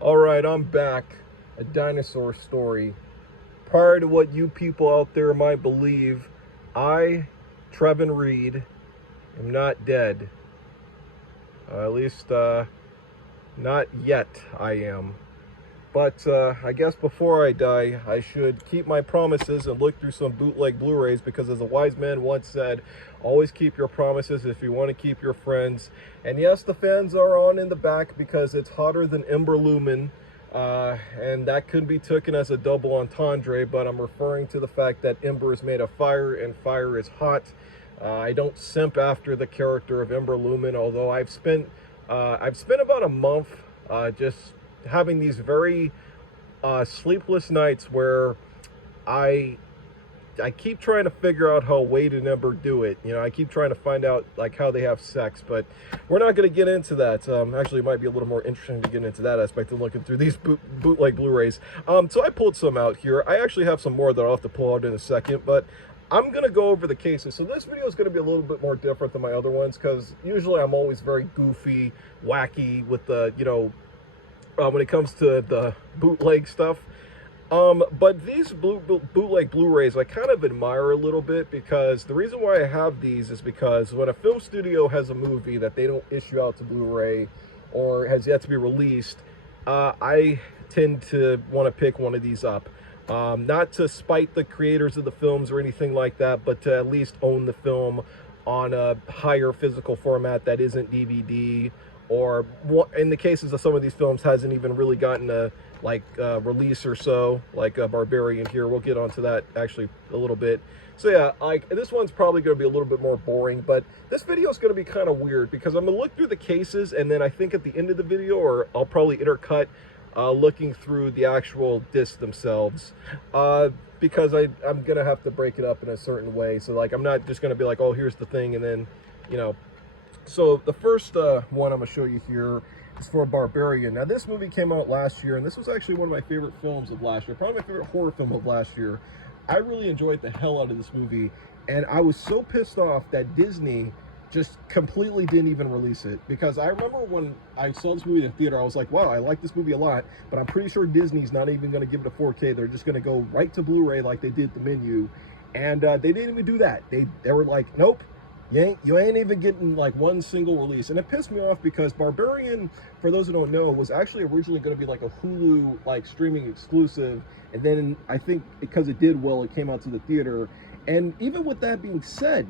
All right, I'm back. A dinosaur story. Prior to what you people out there might believe, I, Trevin Reed, am not dead. At least, not yet, I am. But I guess before I die, I should keep my promises and look through some bootleg Blu Rays because, as a wise man once said, always keep your promises if you want to keep your friends. And yes, the fans are on in the back because it's hotter than Ember Lumen. And that could be taken as a double entendre, but I'm referring to the fact that Ember is made of fire and fire is hot. I don't simp after the character of Ember Lumen, although I've spent about a month just having these very sleepless nights where I keep trying to figure out how Wade and Ember do it. You know, I keep trying to find out like how they have sex, but we're not going to get into that. Actually, it might be a little more interesting to get into that aspect of looking through these bootleg Blu-rays. So I pulled some out here. I actually have some more that I'll have to pull out in a second, but I'm going to go over the cases. So this video is going to be a little bit more different than my other ones because usually I'm always very goofy, wacky with the, when it comes to the bootleg stuff. But these bootleg Blu-rays I kind of admire a little bit because the reason why I have these is because when a film studio has a movie that they don't issue out to Blu-ray or has yet to be released, I tend to want to pick one of these up. Not to spite the creators of the films or anything like that, but to at least own the film on a higher physical format that isn't DVD, or in the cases of some of these films hasn't even really gotten a release or so, like Barbarian here. We'll get onto that actually a little bit. So yeah, like this one's probably going to be a little bit more boring, but this video is going to be kind of weird because I'm going to look through the cases, and then I think at the end of the video, or I'll probably intercut looking through the actual discs themselves, because I'm going to have to break it up in a certain way. So like, I'm not just going to be like, oh, here's the thing, and then, So the first one I'm going to show you here is for Barbarian. Now, this movie came out last year, and this was actually one of my favorite films of last year, probably my favorite horror film of last year. I really enjoyed the hell out of this movie, and I was so pissed off that Disney just completely didn't even release it, because I remember when I saw this movie in the theater, I was like, wow, I like this movie a lot, but I'm pretty sure Disney's not even going to give it a 4K. They're just going to go right to Blu-ray like they did the Menu, and they didn't even do that. They were like, nope, you ain't even getting like one single release. And it pissed me off because Barbarian, for those who don't know, was actually originally going to be like a Hulu like streaming exclusive, and then I think because it did well, it came out to the theater. And even with that being said,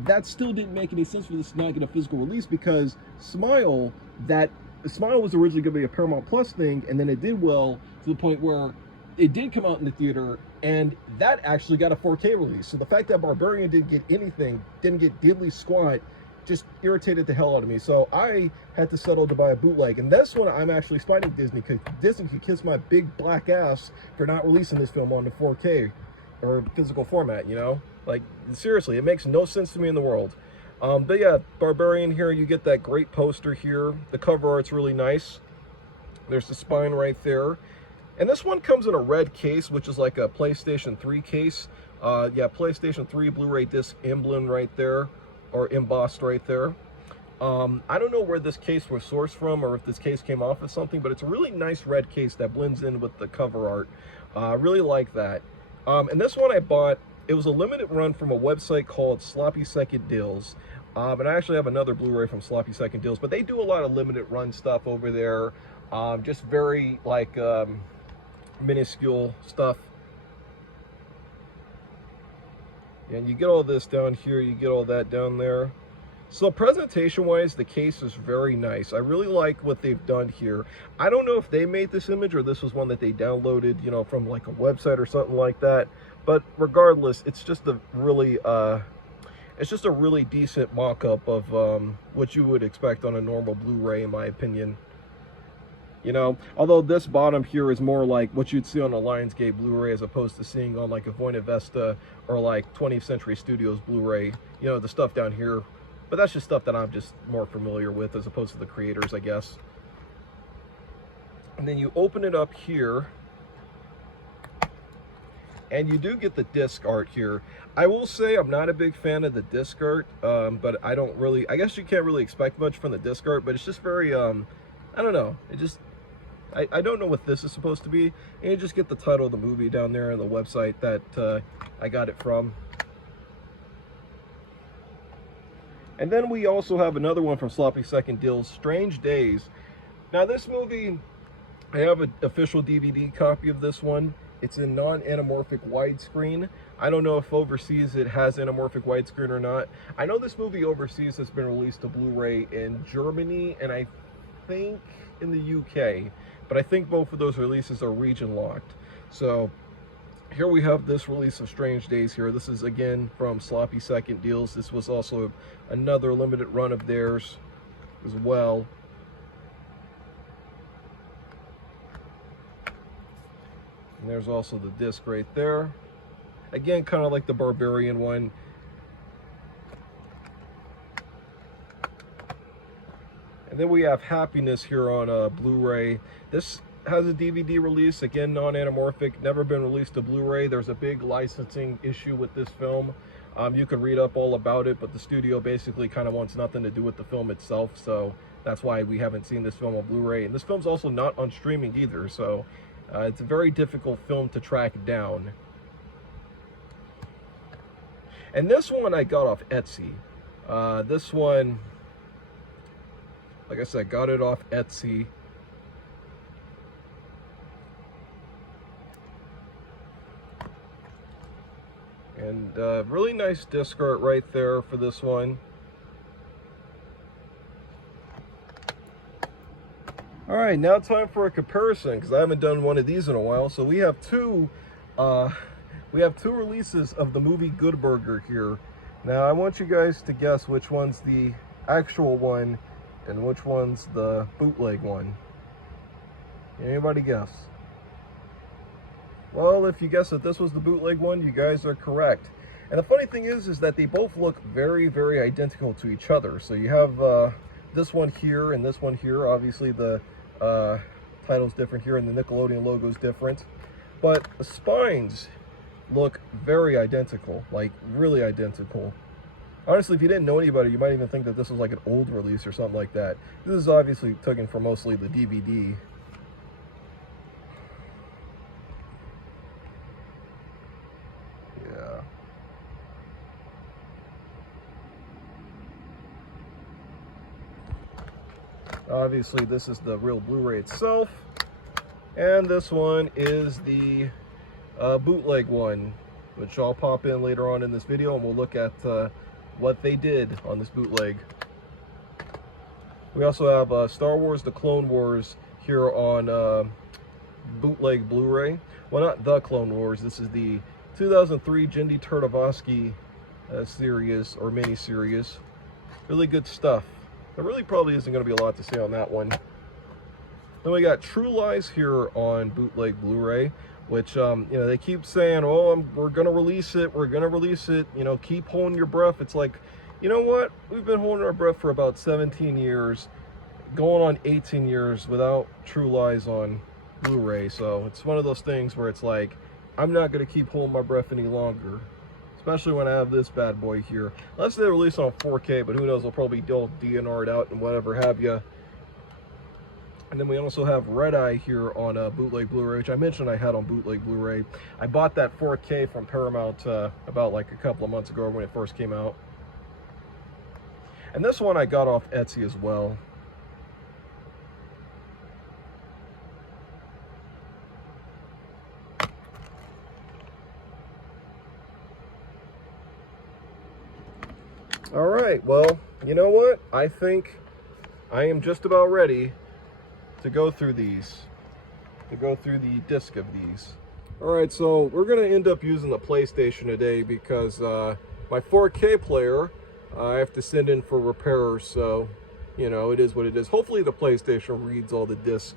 that still didn't make any sense for this to not get a physical release, because Smile was originally going to be a Paramount Plus thing, and then it did well to the point where it did come out in the theater, and that actually got a 4K release. So the fact that Barbarian didn't get anything, didn't get diddly squat, just irritated the hell out of me. So I had to settle to buy a bootleg, and this one I'm actually spiting Disney, because Disney could kiss my big black ass for not releasing this film on the 4K or physical format, Like, seriously, it makes no sense to me in the world. But yeah, Barbarian here, you get that great poster here. The cover art's really nice. There's the spine right there. And this one comes in a red case, which is like a PlayStation 3 case. Yeah, PlayStation 3 Blu-ray disc emblem right there, or embossed right there. I don't know where this case was sourced from, or if this case came off of something, but it's a really nice red case that blends in with the cover art. I really like that. And this one I bought, it was a limited run from a website called Sloppy Second Deals. And I actually have another Blu-ray from Sloppy Second Deals, but they do a lot of limited run stuff over there. Just very like minuscule stuff. And you get all this down here, you get all that down there. So presentation wise, the case is very nice. I really like what they've done here. I don't know if they made this image or this was one that they downloaded, from like a website or something like that. But regardless, it's just a really decent mock-up of what you would expect on a normal Blu-ray, in my opinion. Although this bottom here is more like what you'd see on a Lionsgate Blu-ray as opposed to seeing on like a Voina Vesta or like 20th Century Studios Blu-ray, the stuff down here. But that's just stuff that I'm just more familiar with as opposed to the creators, I guess. And then you open it up here, and you do get the disc art here. I will say I'm not a big fan of the disc art, but I guess you can't really expect much from the disc art, but it's just very, I don't know, I don't know what this is supposed to be, and you just get the title of the movie down there on the website that I got it from. And then we also have another one from Sloppy Second Deals, Strange Days. Now this movie, I have an official DVD copy of this one. It's in non-anamorphic widescreen. I don't know if overseas it has anamorphic widescreen or not. I know this movie overseas has been released to Blu-ray in Germany and I think in the UK, but I think both of those releases are region locked. So here we have this release of Strange Days here. This is again from Sloppy Second Deals. This was also another limited run of theirs as well. And there's also the disc right there. Again, kind of like the Barbarian one. And then we have Happiness here on Blu-ray. This has a DVD release, again, non-anamorphic, never been released to Blu-ray. There's a big licensing issue with this film. You can read up all about it, but the studio basically kind of wants nothing to do with the film itself, so that's why we haven't seen this film on Blu-ray. And this film's also not on streaming either, so it's a very difficult film to track down. And this one I got off Etsy. This one, like I said, got it off Etsy. And really nice disc art right there for this one. All right, now time for a comparison because I haven't done one of these in a while. So we have two releases of the movie Good Burger here. Now I want you guys to guess which one's the actual one and which one's the bootleg one. Anybody guess? Well, if you guess that this was the bootleg one, you guys are correct. And the funny thing is that they both look very, very identical to each other. So you have this one here and this one here. Obviously, the title's different here and the Nickelodeon logo's different. But the spines look very identical, like really identical. Honestly, if you didn't know anybody, you might even think that this was like an old release or something like that. This is obviously taken from mostly the DVD. Obviously, this is the real Blu-ray itself, and this one is the bootleg one, which I'll pop in later on in this video, and we'll look at what they did on this bootleg. We also have Star Wars: The Clone Wars here on bootleg Blu-ray. Well, not The Clone Wars. This is the 2003 Jindy Turtavosky series or mini-series. Really good stuff. There really probably isn't going to be a lot to say on that one. Then we got True Lies here on bootleg Blu-ray, which, you know, they keep saying, oh, we're going to release it, you know, keep holding your breath. It's like, you know what? We've been holding our breath for about 17 years, going on 18 years without True Lies on Blu-ray. So it's one of those things where it's like, I'm not going to keep holding my breath any longer. Especially when I have this bad boy here. Unless they release it on 4K, but who knows, they'll probably all DNR'd out and whatever have you. And then we also have Red Eye here on bootleg Blu-ray, which I mentioned I had on bootleg Blu-ray. I bought that 4K from Paramount about like a couple of months ago when it first came out. And this one I got off Etsy as well. All right, well, you know what? I think I am just about ready to go through these, to go through the disc of these. All right, so we're gonna end up using the PlayStation today because my 4K player, I have to send in for repairs, so, you know, it is what it is. Hopefully the PlayStation reads all the discs.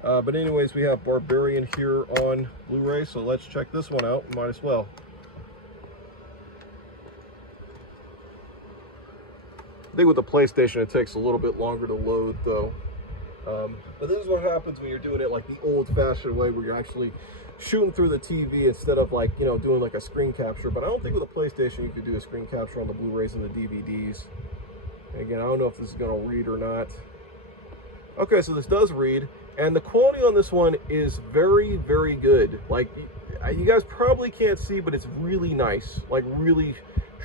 But anyways, we have Barbarian here on Blu-ray, so let's check this one out, might as well. I think with the PlayStation, it takes a little bit longer to load, though. But this is what happens when you're doing it like the old-fashioned way, where you're actually shooting through the TV instead of like, you know, doing like a screen capture. But I don't think with a PlayStation you could do a screen capture on the Blu-rays and the DVDs. And again, I don't know if this is going to read or not. Okay, so this does read, and the quality on this one is very, very good. Like, you guys probably can't see, but it's really nice, like really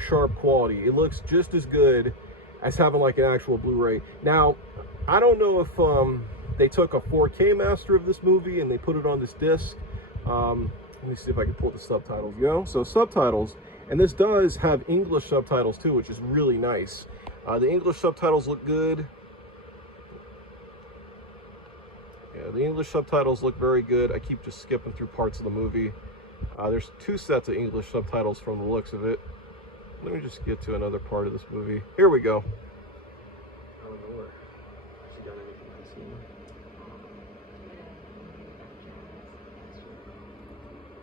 sharp quality. It looks just as good as having like an actual Blu-ray. Now, I don't know if they took a 4K master of this movie and they put it on this disc. Let me see if I can pull the subtitles. You know, so subtitles, and this does have English subtitles too, which is really nice. The English subtitles look good. Yeah, the English subtitles look very good. I keep just skipping through parts of the movie. There's 2 sets of English subtitles from the looks of it. Let me just get to another part of this movie. Here we go.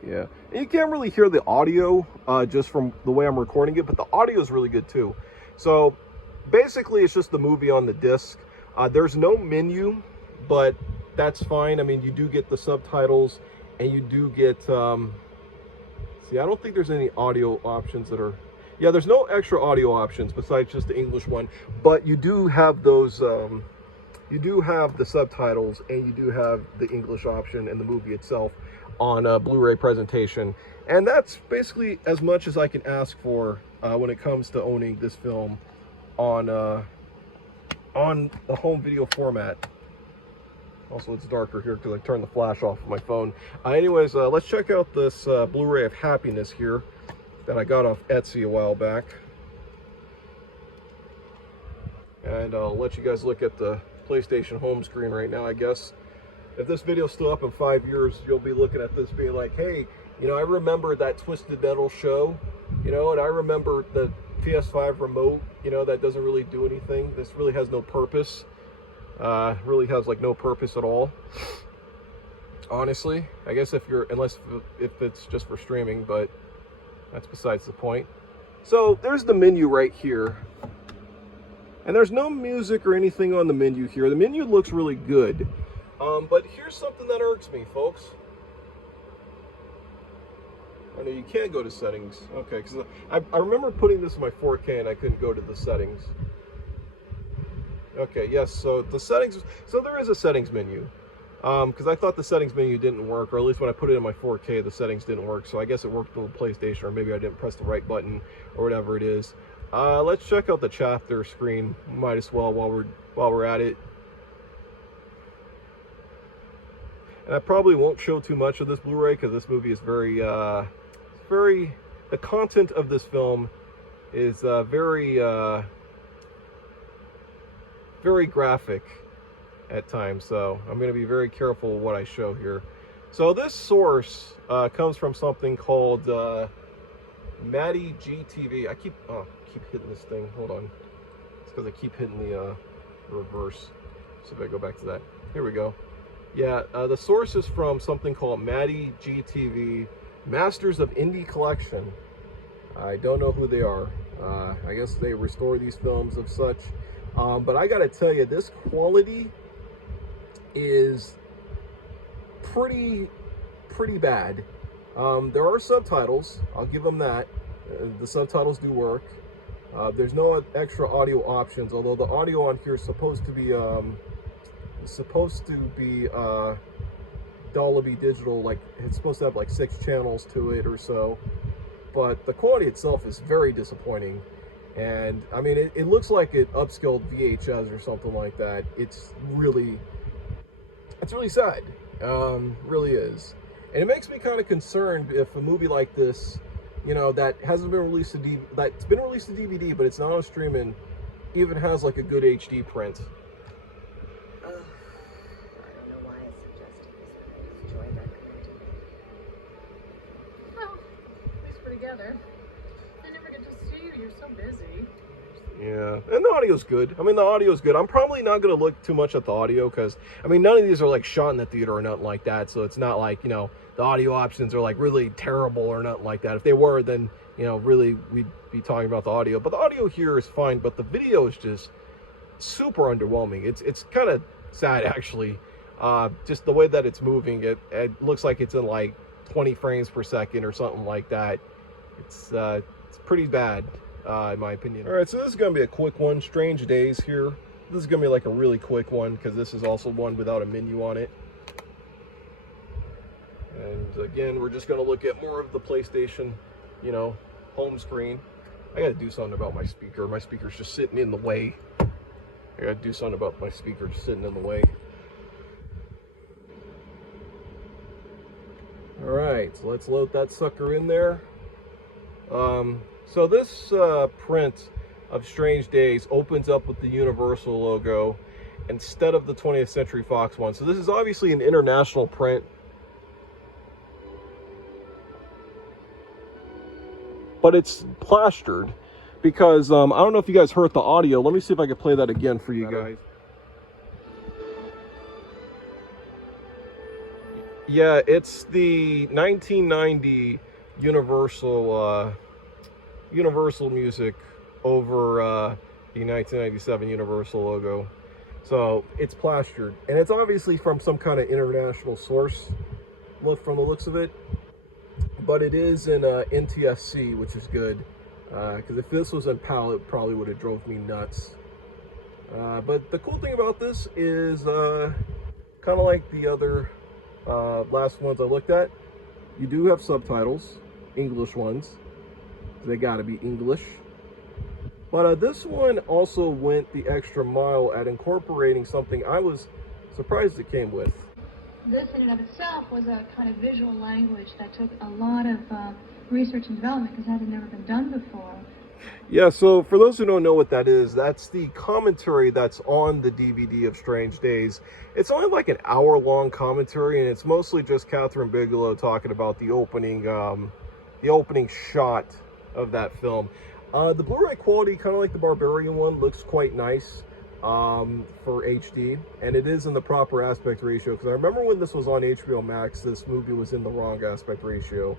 Yeah, and you can't really hear the audio just from the way I'm recording it, but the audio is really good too. So basically it's just the movie on the disc. There's no menu, but that's fine. I mean, you do get the subtitles, and you do get see, I don't think there's any audio options that are, yeah, there's no extra audio options besides just the English one, but you do have those you do have the subtitles, and you do have the English option in the movie itself on a Blu-ray presentation. And that's basically as much as I can ask for when it comes to owning this film on the home video format. Also, it's darker here because I turned the flash off of my phone. Anyways, let's check out this Blu-ray of Happiness here that I got off Etsy a while back. And I'll let you guys look at the PlayStation home screen right now, I guess. If this video's still up in 5 years, you'll be looking at this being like, hey, you know, I remember that Twisted Metal show, you know, and I remember the PS5 remote, you know, that doesn't really do anything. This really has no purpose. Really has like no purpose at all. Honestly, I guess if it's just for streaming, but that's besides the point. So there's the menu right here. And there's no music or anything on the menu here. The menu looks really good. But here's something that irks me, folks. I know you can't go to settings. Okay, because I remember putting this in my 4K and I couldn't go to the settings. Okay, yes, so the settings, so there is a settings menu. Because I thought the settings menu didn't work, or at least when I put it in my 4K, the settings didn't work. So I guess it worked on the PlayStation, or maybe I didn't press the right button, or whatever it is. Let's check out the chapter screen. Might as well while we're at it. And I probably won't show too much of this Blu-ray because this movie is the content of this film is very graphic at times, so I'm going to be very careful what I show here. So this source comes from something called Maddie GTV. I keep hitting this thing. Hold on. It's because I keep hitting the reverse. So if I go back to that, here we go. Yeah, the source is from something called Maddie GTV, Masters of Indie Collection. I don't know who they are. I guess they restore these films of such. But I gotta tell you, this quality is pretty bad. There are subtitles. I'll give them that. The subtitles do work. There's no extra audio options, although the audio on here is supposed to be Dolby Digital, like it's supposed to have like 6 channels to it or so, but the quality itself is very disappointing. And I mean, it looks like it upscaled VHS or something like that. It's really sad. Really is. And it makes me kind of concerned if a movie like this, you know, that hasn't been released to that's been released to DVD, but it's not on streaming, even has like a good HD print. Together. I never get to see you. You're so busy. Yeah, and the audio's good. I mean, the audio's good. I'm probably not going to look too much at the audio because, I mean, none of these are like shot in the theater or nothing like that. So it's not like, you know, the audio options are like really terrible or nothing like that. If they were, then, you know, really we'd be talking about the audio. But the audio here is fine, but the video is just super underwhelming. It's kind of sad, actually. Just the way that it's moving, it looks like it's in like 20 frames per second or something like that. It's pretty bad, in my opinion. All right, so this is going to be a quick one. Strange Days here. This is gonna be like a really quick one because this is also one without a menu on it. And again, we're just gonna look at more of the PlayStation, you know, home screen. I gotta do something about my speaker. My speaker's just sitting in the way. I gotta do something about my speaker just sitting in the way. All right, so let's load that sucker in there. So this print of Strange Days opens up with the Universal logo instead of the 20th Century Fox one. So this is obviously an international print. But it's plastered because I don't know if you guys heard the audio. Let me see if I can play that again for you guys. Yeah, it's the 1990 Universal music over the 1997 Universal logo. So it's plastered, and it's obviously from some kind of international source. Look, from the looks of it. But it is in NTSC, which is good, because if this was in PAL, it probably would have drove me nuts. But the cool thing about this is, kind of like the other last ones I looked at, you do have subtitles, English ones. They gotta be English. But this one also went the extra mile at incorporating something I was surprised it came with. This in and of itself was a kind of visual language that took a lot of research and development because that had never been done before. Yeah, so for those who don't know what that is, that's the commentary that's on the DVD of Strange Days. It's only like an hour-long commentary, and it's mostly just Catherine Bigelow talking about the opening shot of that film. The Blu-ray quality, kind of like the Barbarian one, looks quite nice. For HD, and it is in the proper aspect ratio, because I remember when this was on HBO Max, this movie was in the wrong aspect ratio.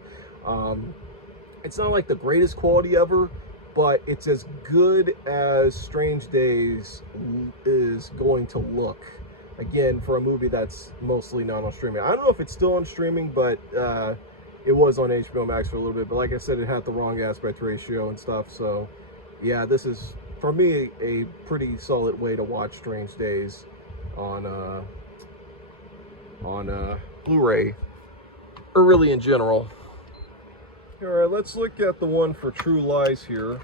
It's not like the greatest quality ever, but it's as good as Strange Days is going to look, again, for a movie that's mostly not on streaming. I don't know if it's still on streaming, but it was on HBO Max for a little bit, but like I said, it had the wrong aspect ratio and stuff. So yeah, this is, for me, a pretty solid way to watch Strange Days on Blu-ray, or really in general. All right, let's look at the one for True Lies here,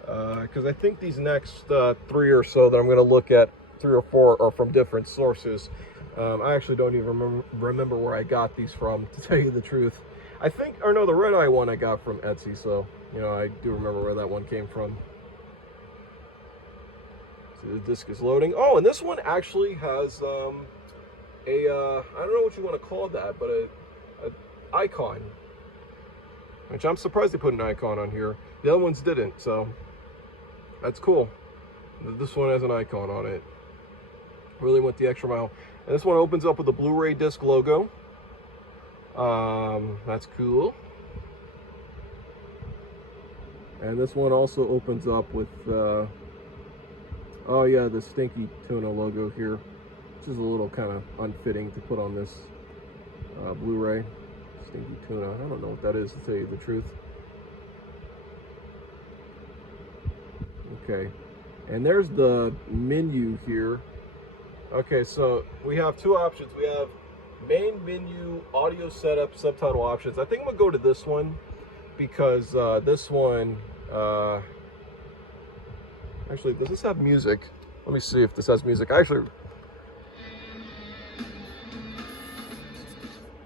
because I think these next 3 or so that I'm going to look at, 3 or 4, are from different sources. I actually don't even remember where I got these from, to tell you the truth. I think, or no, the Red Eye one I got from Etsy, so, you know, I do remember where that one came from. So the disc is loading. Oh, and this one actually has I don't know what you want to call that, but a icon, which I'm surprised they put an icon on here. The other ones didn't, so that's cool. This one has an icon on it. Really went the extra mile. And this one opens up with a Blu-ray disc logo. That's cool. And this one also opens up with oh yeah, the Stinky Tuna logo here, which is a little kind of unfitting to put on this Blu-ray. Stinky Tuna, I don't know what that is, to tell you the truth. Okay, and there's the menu here. Okay, so we have 2 options. We have main menu, audio setup, subtitle options. I think I'm gonna go to this one because this one, actually, does this have music? Let me see if this has music. Actually,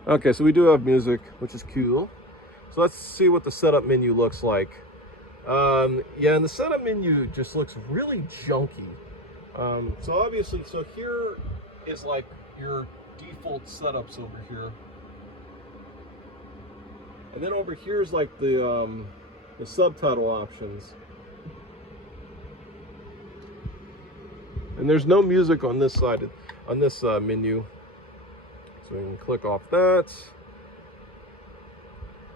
okay, so we do have music, which is cool. So let's see what the setup menu looks like. Yeah, and the setup menu just looks really junky. So obviously, so here is like your default setups over here. And then over here is like the subtitle options. And there's no music on this side, on this menu. So we can click off that.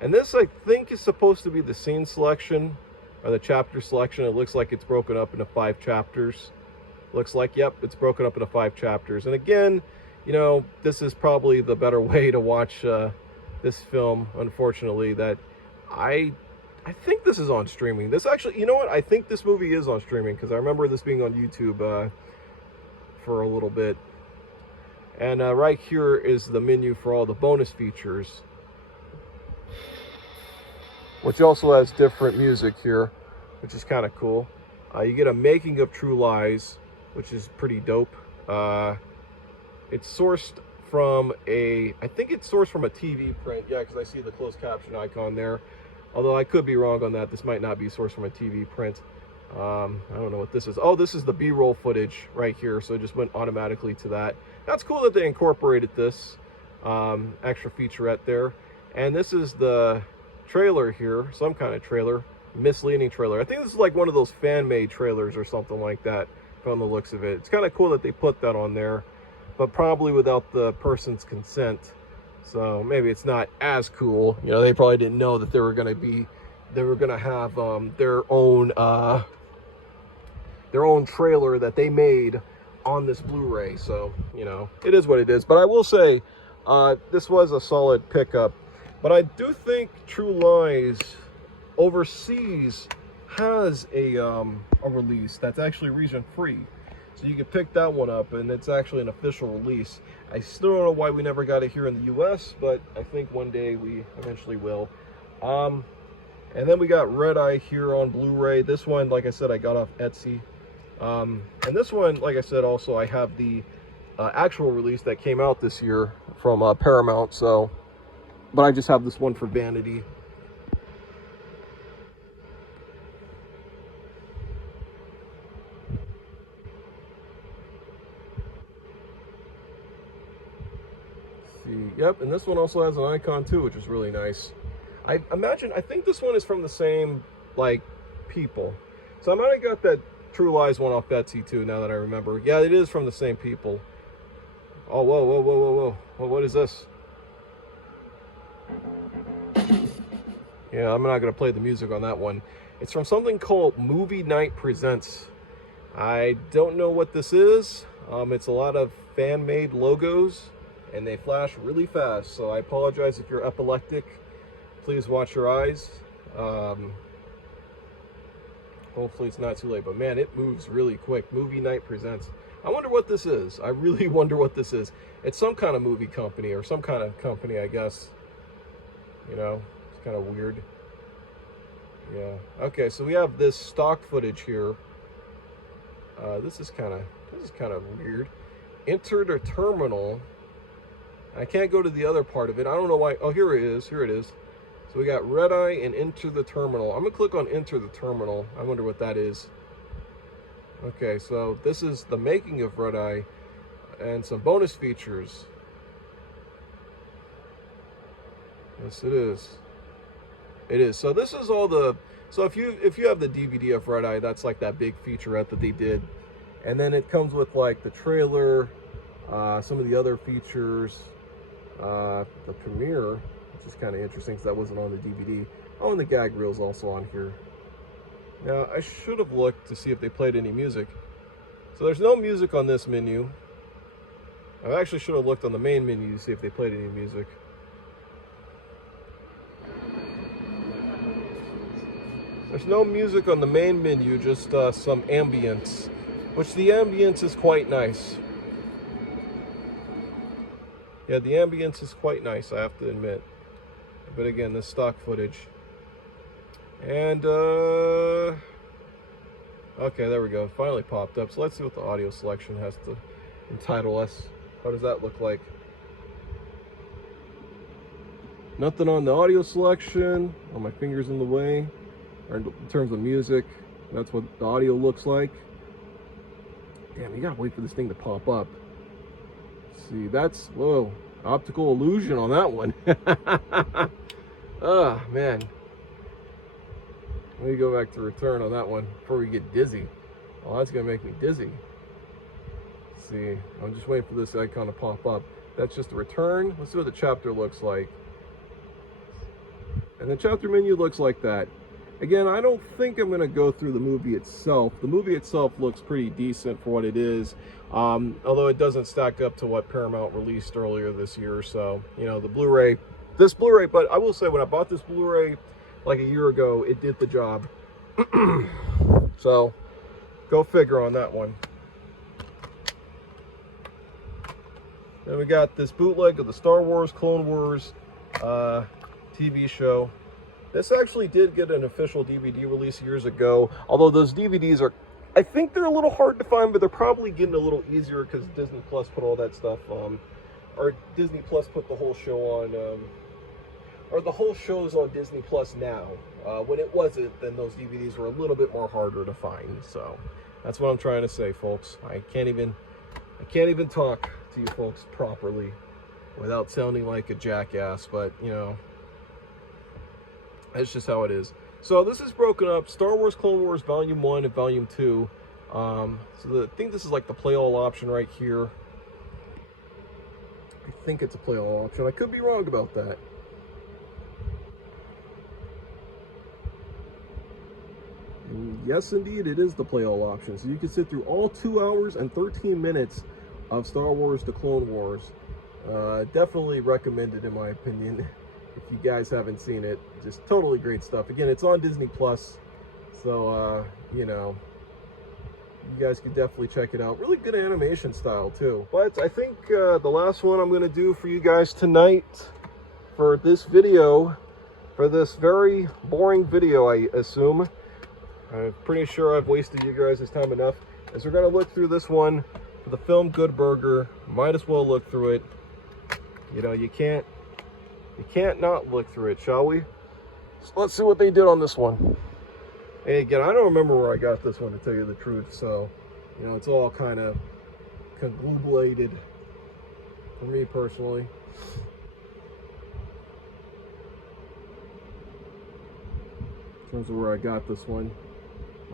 And this, I think, is supposed to be the scene selection or the chapter selection. It looks like it's broken up into 5 chapters. Looks like, yep, it's broken up into 5 chapters. And again, you know, this is probably the better way to watch this film, unfortunately, that I think this is on streaming. This actually, you know what? I think this movie is on streaming because I remember this being on YouTube for a little bit. And right here is the menu for all the bonus features, which also has different music here, which is kind of cool. You get a making of True Lies, which is pretty dope. It's sourced from I think it's sourced from a TV print. Yeah, because I see the closed caption icon there. Although I could be wrong on that. This might not be sourced from a TV print. I don't know what this is. Oh, this is the B-roll footage right here. So it just went automatically to that. That's cool that they incorporated this extra featurette there. And this is the trailer here, some kind of trailer, misleading trailer. I think this is like one of those fan-made trailers or something like that from the looks of it. It's kind of cool that they put that on there, but probably without the person's consent. So maybe it's not as cool. You know, they probably didn't know that they were going to have their own trailer that they made on this Blu-ray. So, you know, it is what it is. But I will say, this was a solid pickup. But I do think True Lies overseas has a release that's actually region-free. So you can pick that one up, and it's actually an official release. I still don't know why we never got it here in the US, but I think one day we eventually will. And then we got Red Eye here on Blu-ray. This one, like I said, I got off Etsy. And this one, like I said, also I have the actual release that came out this year from Paramount. So, but I just have this one for vanity. Yep, and this one also has an icon too, which is really nice. I think this one is from the same, like, people. So I might have got that True Lies one off Etsy too, now that I remember. Yeah, it is from the same people. Oh, whoa, whoa, whoa, whoa, whoa. Well, what is this? Yeah, I'm not going to play the music on that one. It's from something called Movie Night Presents. I don't know what this is. It's a lot of fan-made logos, and they flash really fast, so I apologize if you're epileptic. Please watch your eyes. Hopefully it's not too late, but man, it moves really quick. Movie Night Presents. I wonder what this is. I really wonder what this is. It's some kind of movie company, or some kind of company, I guess. You know, it's kind of weird. Yeah. Okay, so we have this stock footage here. This is kind of weird. Enter the terminal. I can't go to the other part of it. I don't know why. Oh, here it is. Here it is. So we got Red Eye and Enter the Terminal. I'm going to click on Enter the Terminal. I wonder what that is. Okay, so this is the making of Red Eye and some bonus features. Yes, it is. It is. So this is all the... So if you have the DVD of Red Eye, that's like that big featurette that they did. And then it comes with like the trailer, some of the other features, the premiere, which is kind of interesting because that wasn't on the DVD. Oh, and the gag reel's also on here. Now, I should have looked to see if they played any music. So there's no music on this menu. I actually should have looked on the main menu to see if they played any music. There's no music on the main menu, just some ambience, which the ambience is quite nice. Yeah, the ambience is quite nice, I have to admit. But again, this stock footage. And, okay, there we go. Finally popped up. So let's see what the audio selection has to entitle us. How does that look like? Nothing on the audio selection. Oh, my finger's in the way. Or in terms of music, that's what the audio looks like. Damn, you gotta wait for this thing to pop up. Let's see, that's, whoa, optical illusion on that one. Oh, man. Let me go back to return on that one before we get dizzy. Oh, that's gonna make me dizzy. Let's see, I'm just waiting for this icon to pop up. That's just a return. Let's see what the chapter looks like. And the chapter menu looks like that. Again, I don't think I'm going to go through the movie itself. The movie itself looks pretty decent for what it is, although it doesn't stack up to what Paramount released earlier this year. So, you know, the Blu-ray, this Blu-ray, but I will say when I bought this Blu-ray like a year ago, it did the job. So, go figure on that one. Then we got this bootleg of the Star Wars Clone Wars TV show. This actually did get an official DVD release years ago, although those DVDs are, I think they're a little hard to find, but they're probably getting a little easier because Disney Plus put all that stuff, or Disney Plus put the whole show on, or the whole show's on Disney Plus now. When it wasn't, then those DVDs were a little bit more harder to find. So that's what I'm trying to say, folks. I can't even talk to you folks properly without sounding like a jackass, but you know, that's just how it is. So this is broken up: Star Wars Clone Wars Volume 1 and Volume 2. So I think this is like the play all option right here. I think it's a play all option. I could be wrong about that. And yes, indeed, it is the play all option. So you can sit through all 2 hours and 13 minutes of Star Wars The Clone Wars. Definitely recommended, in my opinion. If you guys haven't seen it, just totally great stuff. Again, it's on Disney Plus, so you know, you guys can definitely check it out. Really good animation style too. But I think the last one I'm going to do for you guys tonight, for this video, for this very boring video, I assume, I'm pretty sure I've wasted you guys' time enough, is we're going to look through this one for the film Good Burger. Might as well look through it. You know, you can't not look through it, shall we? So let's see what they did on this one. And again, I don't remember where I got this one, to tell you the truth, so, you know, it's all kind of conglomerated for me personally. In terms of where I got this one.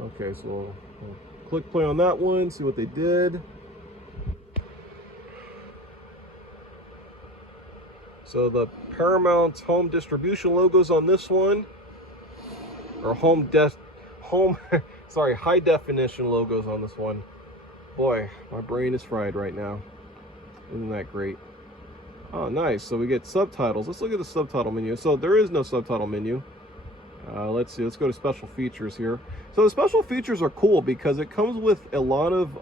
Okay, so we'll click play on that one, see what they did. So the Paramount home distribution logos on this one, or high definition logos on this one. Boy, my brain is fried right now. Isn't that great? Oh, nice. So we get subtitles. Let's look at the subtitle menu. So there is no subtitle menu. Let's see. Let's go to special features here. So the special features are cool because it comes with a lot of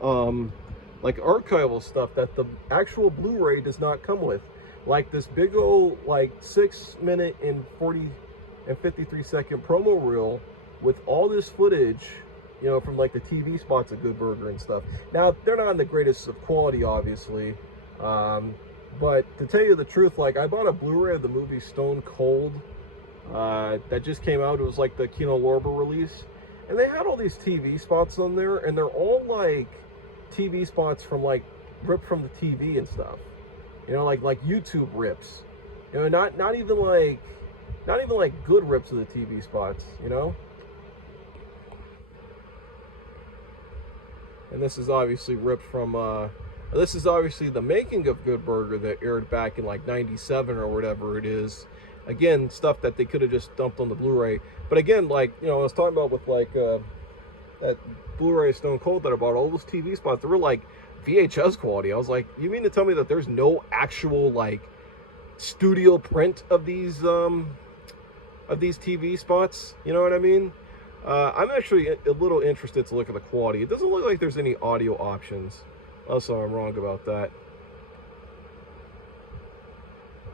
like archival stuff that the actual Blu-ray does not come with. Like this big old like 6 minute and 40 and 53 second promo reel with all this footage, you know, from like the TV spots of Good Burger and stuff. Now they're not in the greatest of quality, obviously, but to tell you the truth, like I bought a Blu-ray of the movie Stone Cold that just came out. It was like the Kino Lorber release, and they had all these TV spots on there, and they're all like TV spots from like ripped from the TV and stuff. You know, like YouTube rips. You know, not even like good rips of the TV spots, you know? And this is obviously ripped from this is obviously the making of Good Burger that aired back in like 97 or whatever it is. Again, stuff that they could have just dumped on the Blu-ray. But again, like, you know, I was talking about with like that Blu-ray Stone Cold that I bought, all those TV spots, they were like VHS quality. I was like, you mean to tell me that there's no actual like studio print of these TV spots? You know what I mean? I'm actually a little interested to look at the quality. It doesn't look like there's any audio options. Also, I'm wrong about that.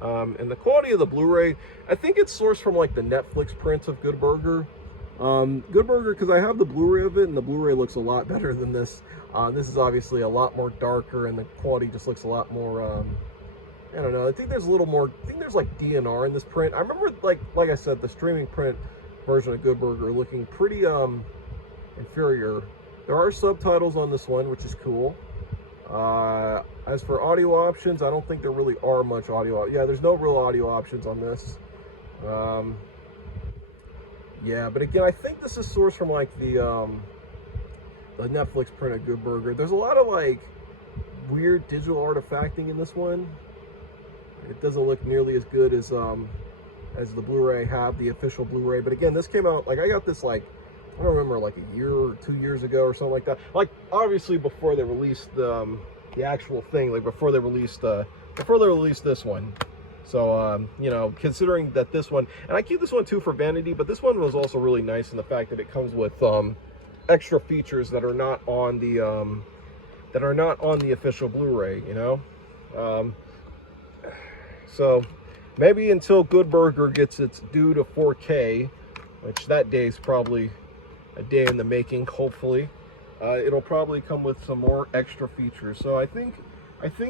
And the quality of the Blu-ray, I think it's sourced from like the Netflix print of Good Burger. Good Burger, because I have the Blu-ray of it, and the Blu-ray looks a lot better than this. This is obviously a lot more darker, and the quality just looks a lot more, I don't know, I think there's a little more, I think there's like DNR in this print. I remember, like I said, the streaming print version of Good Burger looking pretty inferior. There are subtitles on this one, which is cool. As for audio options, I don't think there really are much audio. Yeah, there's no real audio options on this. Yeah, but again, I think this is sourced from like the Netflix print of Good Burger. There's a lot of like weird digital artifacting in this one. It doesn't look nearly as good as the Blu-ray have, the official Blu-ray. But again, this came out, like I got this like, I don't remember, like a year or 2 years ago or something like that. Like obviously before they released the actual thing, like before they released this one. So you know, considering that this one, and I keep this one too for vanity, but this one was also really nice in the fact that it comes with extra features that are not on the official Blu-ray, you know. So maybe until Good Burger gets its due to 4K, which that day is probably a day in the making, hopefully, it'll probably come with some more extra features. So I think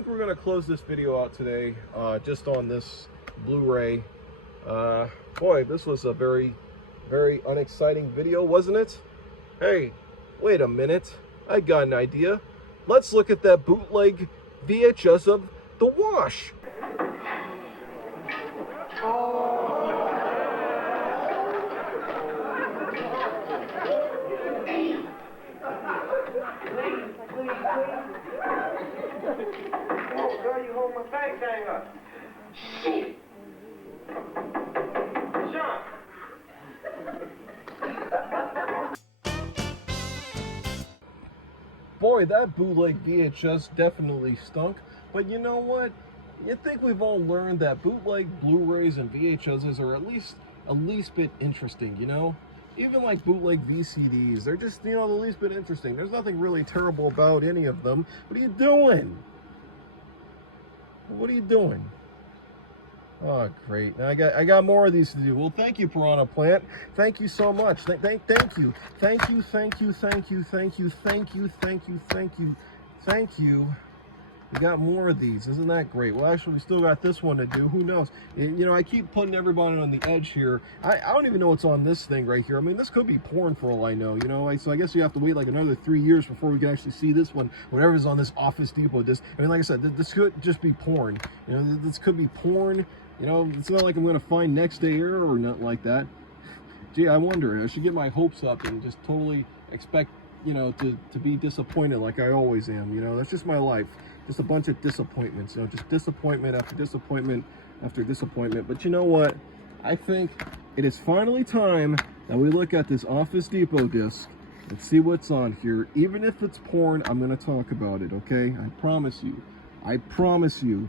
we're gonna close this video out today, just on this Blu-ray. Boy, this was a very, very unexciting video, wasn't it? Hey, wait a minute, I got an idea. Let's look at that bootleg VHS of The Wash. Girl, you hold my face hang up. Shit. Sean. Boy, that bootleg VHS definitely stunk. But you know what? You think we've all learned that bootleg Blu-rays and VHSs are at least bit interesting, you know? Even like bootleg VCDs, they're just, you know, the least bit interesting. There's nothing really terrible about any of them. What are you doing? What are you doing? Oh, great. Now I got more of these to do. Well, thank you, Piranha Plant. Thank you so much. Thank you. Thank you. Thank you. Thank you. Thank you. Thank you. Thank you. Thank you. Thank you. We got more of these. Isn't that great? Well, actually, we still got this one to do. Who knows? You know, I keep putting everybody on the edge here. I don't even know what's on this thing right here. I mean, this could be porn for all I know, you know? So I guess you have to wait like another 3 years before we can actually see this one, whatever's on this Office Depot disc. I mean, like I said, this could just be porn. You know, this could be porn. You know, it's not like I'm going to find Next Day Air or nothing like that. Gee, I wonder. I should get my hopes up and just totally expect, you know, to be disappointed like I always am. You know, that's just my life. Just a bunch of disappointments, you know, just disappointment after disappointment after disappointment. But you know what? I think it is finally time that we look at this Office Depot disc and see what's on here. Even if it's porn, I'm going to talk about it, okay? I promise you. I promise you.